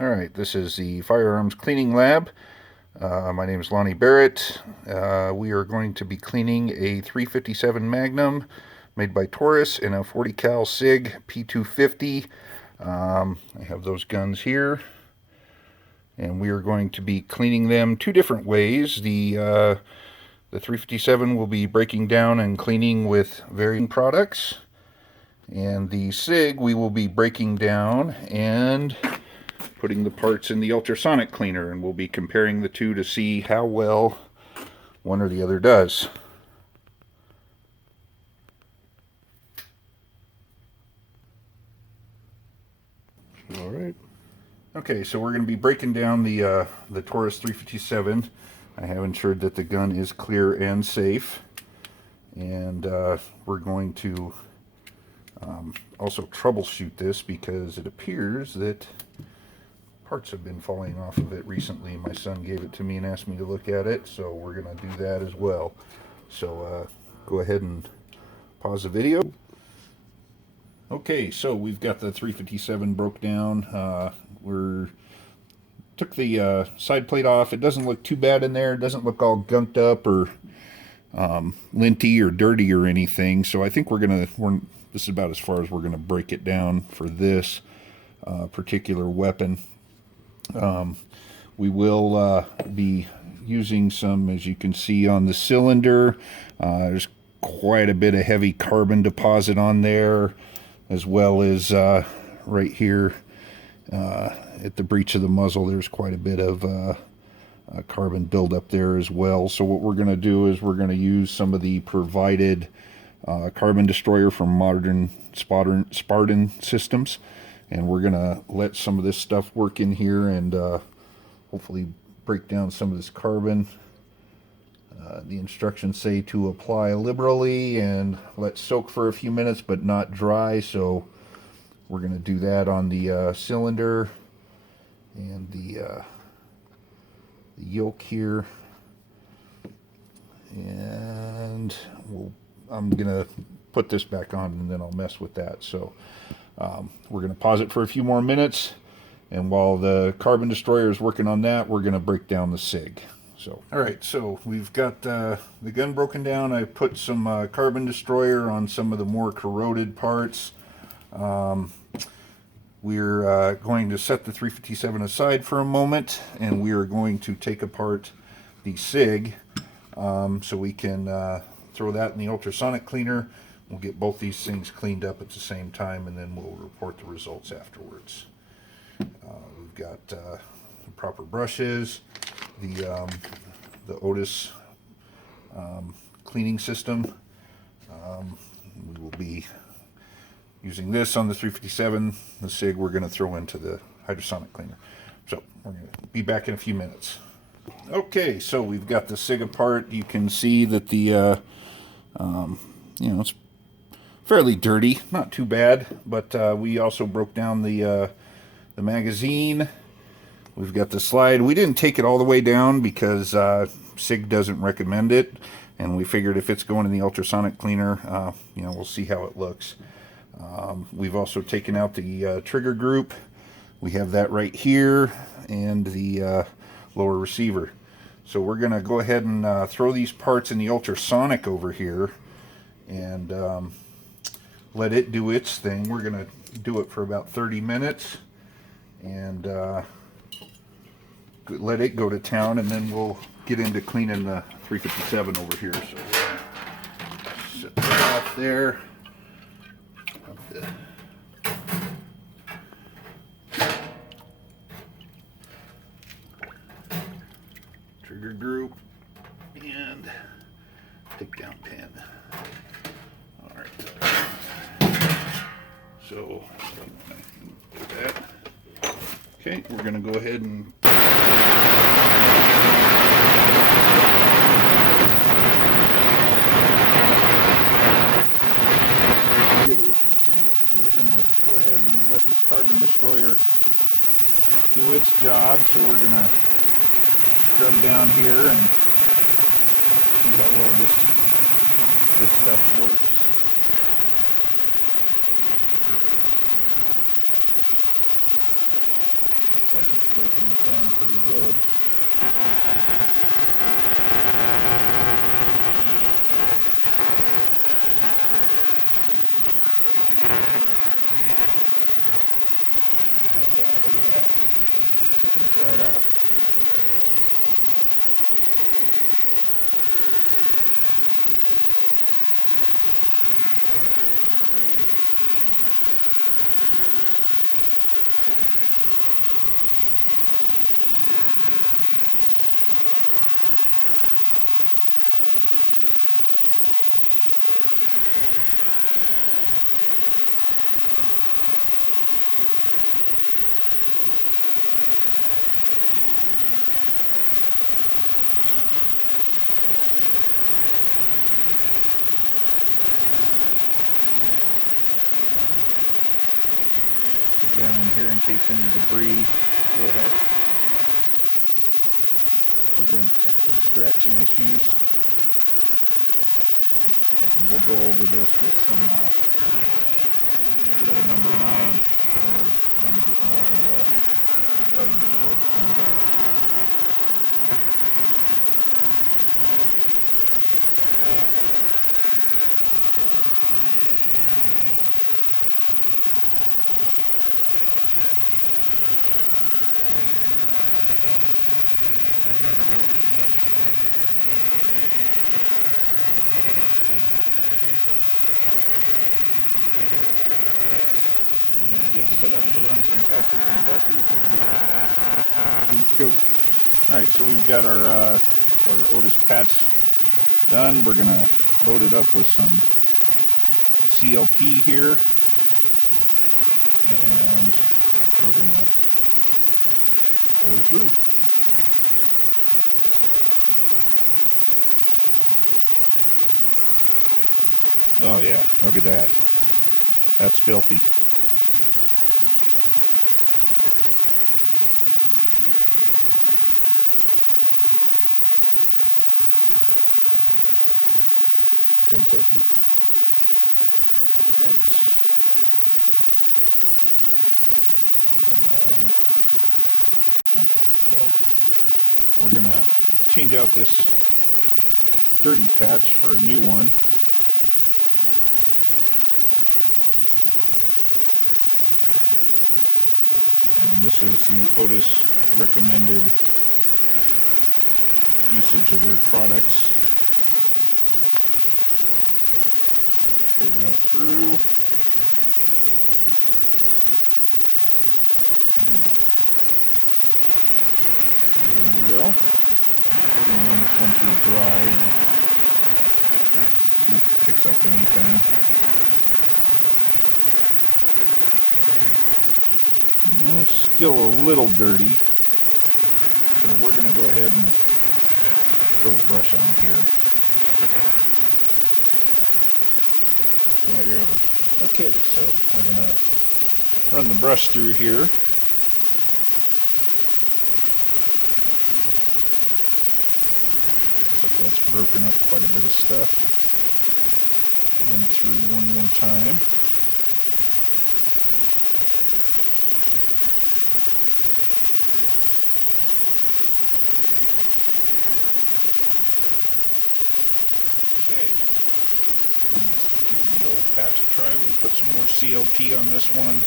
Alright, this is the Firearms Cleaning Lab. My name is Lonnie Barrett. We are going to be cleaning a 357 Magnum made by Taurus in a 40 cal SIG P250. I have those guns here, and we are going to be cleaning them two different ways. The 357 will be breaking down and cleaning with varying products, and the SIG we will be breaking down and putting the parts in the ultrasonic cleaner, and we'll be comparing the two to see how well one or the other does. All right. Okay, so we're going to be breaking down the Taurus 357. I have ensured that the gun is clear and safe, and we're going to also troubleshoot this because it appears that parts have been falling off of it recently. My son gave it to me and asked me to look at it, so we're going to do that as well. So go ahead and pause the video. Okay, so we've got the 357 broke down. Took the side plate off. It doesn't look too bad in there. It doesn't look all gunked up or linty or dirty or anything. So I think this is about as far as we're gonna break it down for this particular weapon. We will be using some, as you can see on the cylinder, there's quite a bit of heavy carbon deposit on there, as well as right here at the breech of the muzzle, there's quite a bit of carbon buildup there as well. So what we're going to do is we're going to use some of the provided carbon destroyer from modern Spartan systems, and we're going to let some of this stuff work in here and hopefully break down some of this carbon. The instructions say to apply liberally and let soak for a few minutes but not dry, so we're going to do that on the cylinder and the yoke here, and I'm going to put this back on and then I'll mess with that. So we're going to pause it for a few more minutes, and while the carbon destroyer is working on that, we're going to break down the SIG. So, all right, so we've got the gun broken down. I put some carbon destroyer on some of the more corroded parts. We're going to set the 357 aside for a moment, and we are going to take apart the SIG so we can throw that in the ultrasonic cleaner. We'll get both these things cleaned up at the same time, and then we'll report the results afterwards. We've got the proper brushes, the Otis cleaning system. We will be using this on the 357. The SIG we're going to throw into the hydrosonic cleaner. So we're going to be back in a few minutes. Okay, so we've got the SIG apart. You can see that the it's fairly dirty, not too bad, but we also broke down the magazine. We've got the slide. We didn't take it all the way down because SIG doesn't recommend it, and we figured if it's going in the ultrasonic cleaner, we'll see how it looks. We've also taken out the trigger group. We have that right here, and the lower receiver. So we're going to go ahead and throw these parts in the ultrasonic over here and let it do its thing. We're going to do it for about 30 minutes and let it go to town, and then we'll get into cleaning the 357 over here. So set that off there. Trigger group and takedown pin. All right. So do that. Okay, we're going to go ahead and let this carbon destroyer do its job. So we're going to scrub down here and see how well this stuff works. Like it's breaking it down pretty good. Oh yeah, look at that. Taking it right off. Down in here in case any debris will help prevent extraction issues. And we'll go over this with some little number 9 when we're going to get all the carbon destroyer cleaned off. Get set up to run some patches and brushes. We'll be right back. Go. Alright, so we've got our Otis patch done. We're going to load it up with some CLP here. And we're going to pull it through. Oh yeah, look at that. That's filthy. Okay, so we're gonna change out this dirty patch for a new one. And this is the Otis recommended usage of their products. Pull that through. There you go. We're going to run this one through dry and see if it picks up anything. And it's still a little dirty, so we're going to go ahead and throw a brush on here. Right, you're on. Okay, so we're going to run the brush through here. Looks like that's broken up quite a bit of stuff. Run it through one more time. Okay. Let's give the old patch a try. We'll put some more CLP on this one.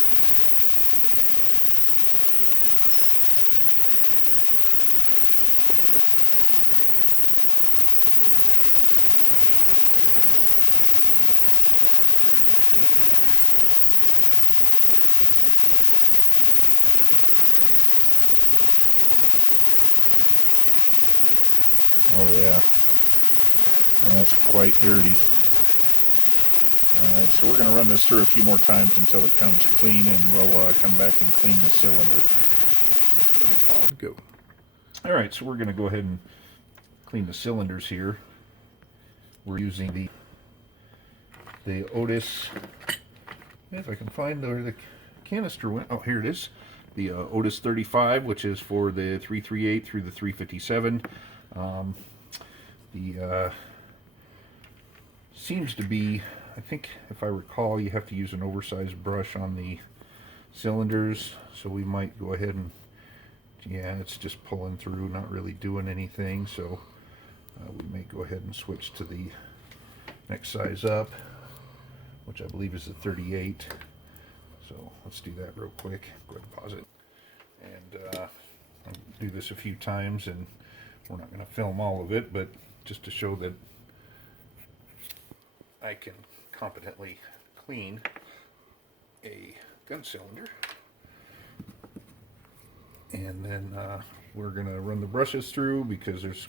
Oh yeah, that's quite dirty. Alright, so we're going to run this through a few more times until it comes clean, and we'll come back and clean the cylinder. Go. Alright, so we're going to go ahead and clean the cylinders here. We're using the Otis, if I can find where the canister went. Oh, here it is. The Otis 35, which is for the 338 through the 357. Seems to be, I think if I recall, you have to use an oversized brush on the cylinders, so we might go ahead and yeah, it's just pulling through, not really doing anything. So we may go ahead and switch to the next size up, which I believe is the 38. So let's do that real quick. Go ahead and pause it. And I'll do this a few times, and we're not going to film all of it, but just to show that I can competently clean a gun cylinder. And then we're going to run the brushes through, because there's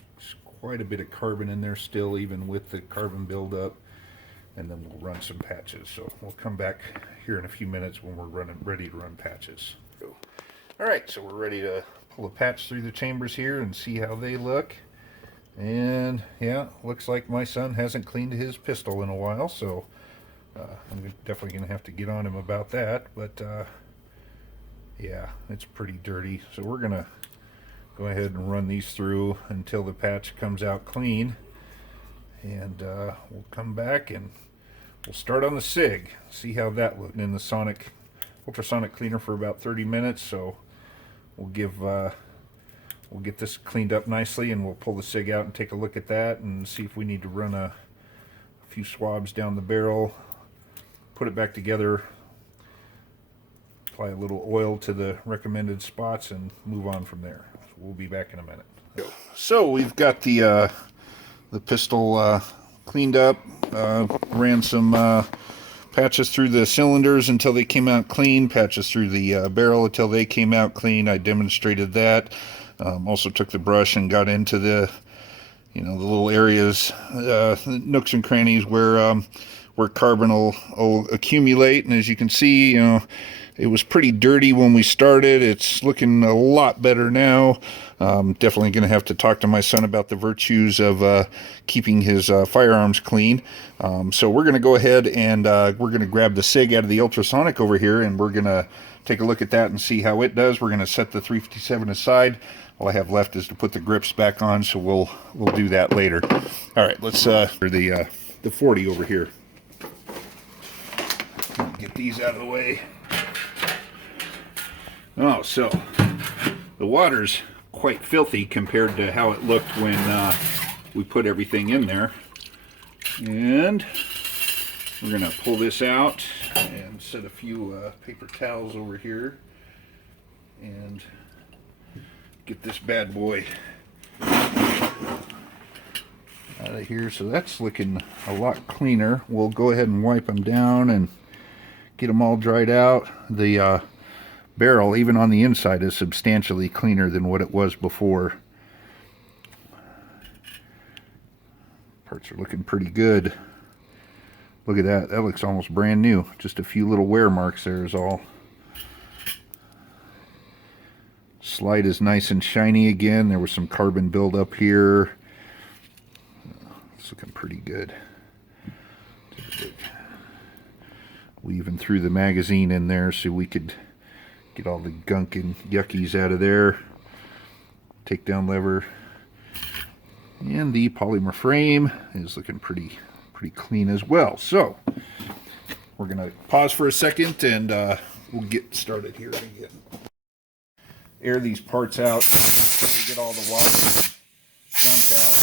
quite a bit of carbon in there still, even with the carbon buildup. And then we'll run some patches. So we'll come back here in a few minutes when we're ready to run patches. All right, so we're ready to pull a patch through the chambers here and see how they look. And yeah, looks like my son hasn't cleaned his pistol in a while, so I'm definitely going to have to get on him about that. But yeah, it's pretty dirty. So we're going to go ahead and run these through until the patch comes out clean. And we'll come back and we'll start on the SIG, see how that looked in the ultrasonic cleaner for about 30 minutes. So we'll get this cleaned up nicely, and we'll pull the SIG out and take a look at that and see if we need to run a few swabs down the barrel, put it back together, apply a little oil to the recommended spots, and move on from there. So we'll be back in a minute. So we've got the pistol cleaned up, ran some patches through the cylinders until they came out clean, patches through the barrel until they came out clean. I demonstrated that. Also took the brush and got into the little areas, nooks and crannies where carbon will accumulate. And as you can see, it was pretty dirty when we started. It's looking a lot better now. Definitely going to have to talk to my son about the virtues of keeping his firearms clean. So we're going to go ahead and we're going to grab the SIG out of the ultrasonic over here, and we're going to take a look at that and see how it does. We're going to set the 357 aside. All I have left is to put the grips back on, so we'll do that later. All right, let's the 40 over here. Get these out of the way. Oh, so the water's quite filthy compared to how it looked when we put everything in there. And we're going to pull this out and set a few paper towels over here and get this bad boy out of here. So that's looking a lot cleaner. We'll go ahead and wipe them down and get them all dried out. The barrel, even on the inside, is substantially cleaner than what it was before. Parts are looking pretty good. Look at that. That looks almost brand new. Just a few little wear marks there is all. Slide is nice and shiny again. There was some carbon buildup here. It's looking pretty good. We even threw the magazine in there so we could get all the gunk and yuckies out of there. Takedown lever. And the polymer frame is looking pretty clean as well. So we're going to pause for a second and we'll get started here again. Air these parts out so we get all the water and gunk out.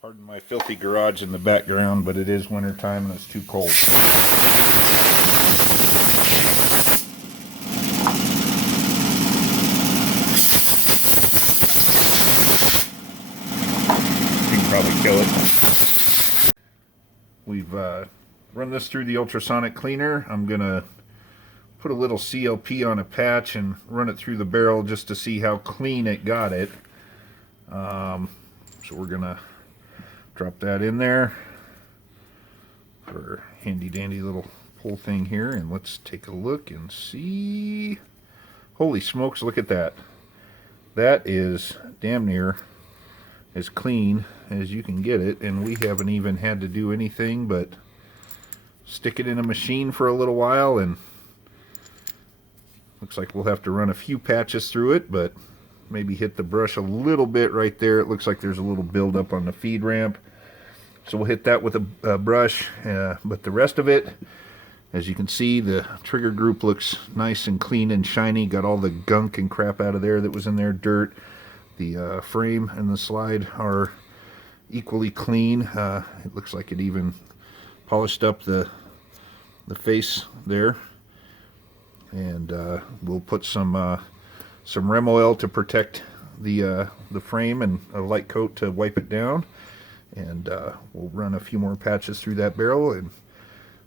Pardon my filthy garage in the background, but it is winter time and it's too cold. Probably kill it. We've run this through the ultrasonic cleaner. I'm gonna put a little CLP on a patch and run it through the barrel just to see how clean it got it. So we're gonna drop that in there for a handy dandy little pull thing here, and let's take a look and see. Holy smokes, look at that. That is damn near as clean as you can get it, and we haven't even had to do anything but stick it in a machine for a little while, and looks like we'll have to run a few patches through it, but maybe hit the brush a little bit right there. It looks like there's a little buildup on the feed ramp. So we'll hit that with a brush, but the rest of it, as you can see, the trigger group looks nice and clean and shiny. Got all the gunk and crap out of there that was in there, dirt. The frame and the slide are equally clean. It looks like it even polished up the face there. And we'll put some Rem oil to protect the frame and a light coat to wipe it down. And we'll run a few more patches through that barrel, and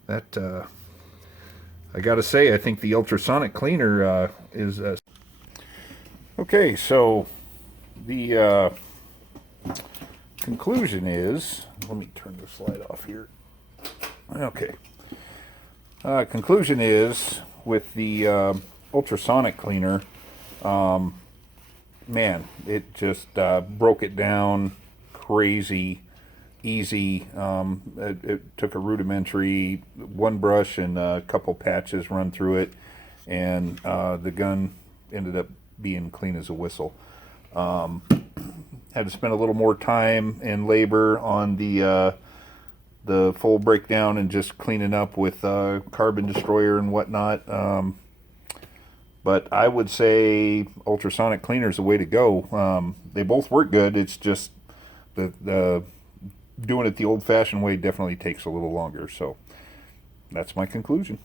that I gotta say, I think the ultrasonic cleaner is okay. So the conclusion is, let me turn the slide off here. Okay, conclusion is, with the ultrasonic cleaner, man, it just broke it down crazy easy. It took a rudimentary one brush and a couple patches run through it, and the gun ended up being clean as a whistle. Had to spend a little more time and labor on the full breakdown and just cleaning up with carbon destroyer and whatnot. But I would say ultrasonic cleaner is the way to go. They both work good. It's just the doing it the old-fashioned way definitely takes a little longer. So that's my conclusion.